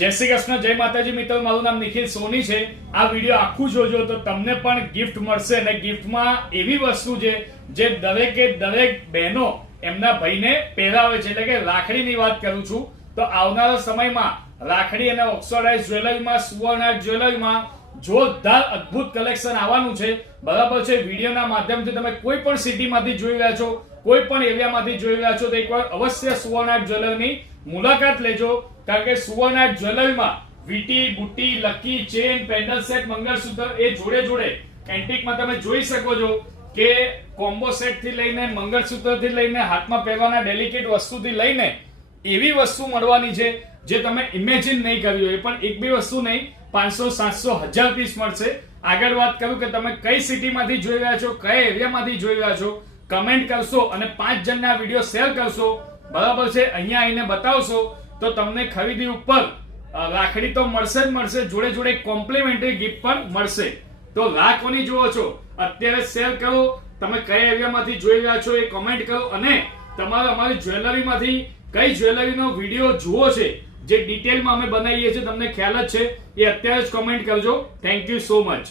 જય શ્રી કૃષ્ણ, જય માતાજી મિત્રો, મારું નામ નિખિલ સોની છે। આ વિડીયો આખું જોજો તો તમને પણ ગિફ્ટ મળશે અને ગિફ્ટમાં એવી વસ્તુ છે જે દરેકે દરેક બહેનો એમના ભાઈને પહેરાવે છે, એટલે કે રાખડીની વાત કરું છું। તો આવનારા સમયમાં રાખડી અને ઓક્સોડાઇઝ જ્વેલરીમાં, સુવર્ણ જ્વેલરીમાં જોરદાર અદ્ભુત કલેક્શન આવવાનું છે, બરાબર છે। વિડીયોના માધ્યમથી તમે કોઈ પણ સિટીમાંથી જોઈ રહ્યા છો, કોઈ પણ એરિયામાંથી જોઈ રહ્યા છો તો એકવાર અવશ્ય સુવર્ણ જ્વેલરની મુલાકાત લેજો, કારણ કે સુવર્ણ જ્વેલરીમાં વીટી, બુટ્ટી, લકી, ચેન, પેન્ડલ સેટ, મંગળસૂત્ર એ જોડે જોડે એન્ટિકમાં તમે જોઈ શકો છો કે કોમ્બો સેટ થી લઈને મંગળસૂત્ર થી લઈને હાથમાં પહેરવાના ડેલિકેટ વસ્તુથી લઈને એવી વસ્તુ મળવાની છે જે તમે ઇમેજિન નહીં કર્યું હોય। પણ એક બે વસ્તુ નહીં, 500, 700, 1000 પીસ મળશે। આગળ વાત કરું કે તમે કઈ સિટીમાંથી જોઈ રહ્યા છો, કયા એરિયામાંથી જોઈ રહ્યા છો, કમેન્ટ કરશો અને 5 જણને આ વિડીયો શેર કરશો, બરાબર છે। અહીંયા આવીને બતાવશો તો તમને ખરીદી ઉપર રાખડી તો મળશે જ મળશે, જોડે જોડે કોમ્પ્લિમેન્ટરી ગિફ્ટ પણ મળશે। તો રાહ કોની જુઓ છો? અત્યારે શેર કરો, તમે કયા એરિયામાંથી જોઈ રહ્યા છો એ કમેન્ટ કરો અને તમારે અમારી જ્વેલરીમાંથી કઈ જ્વેલરીનો વિડીયો જુઓ છે જે ડિટેલમાં અમે બનાવીએ છીએ, તમને ખ્યાલ જ છે, એ અત્યારે જ કમેન્ટ કરજો। Thank you so much.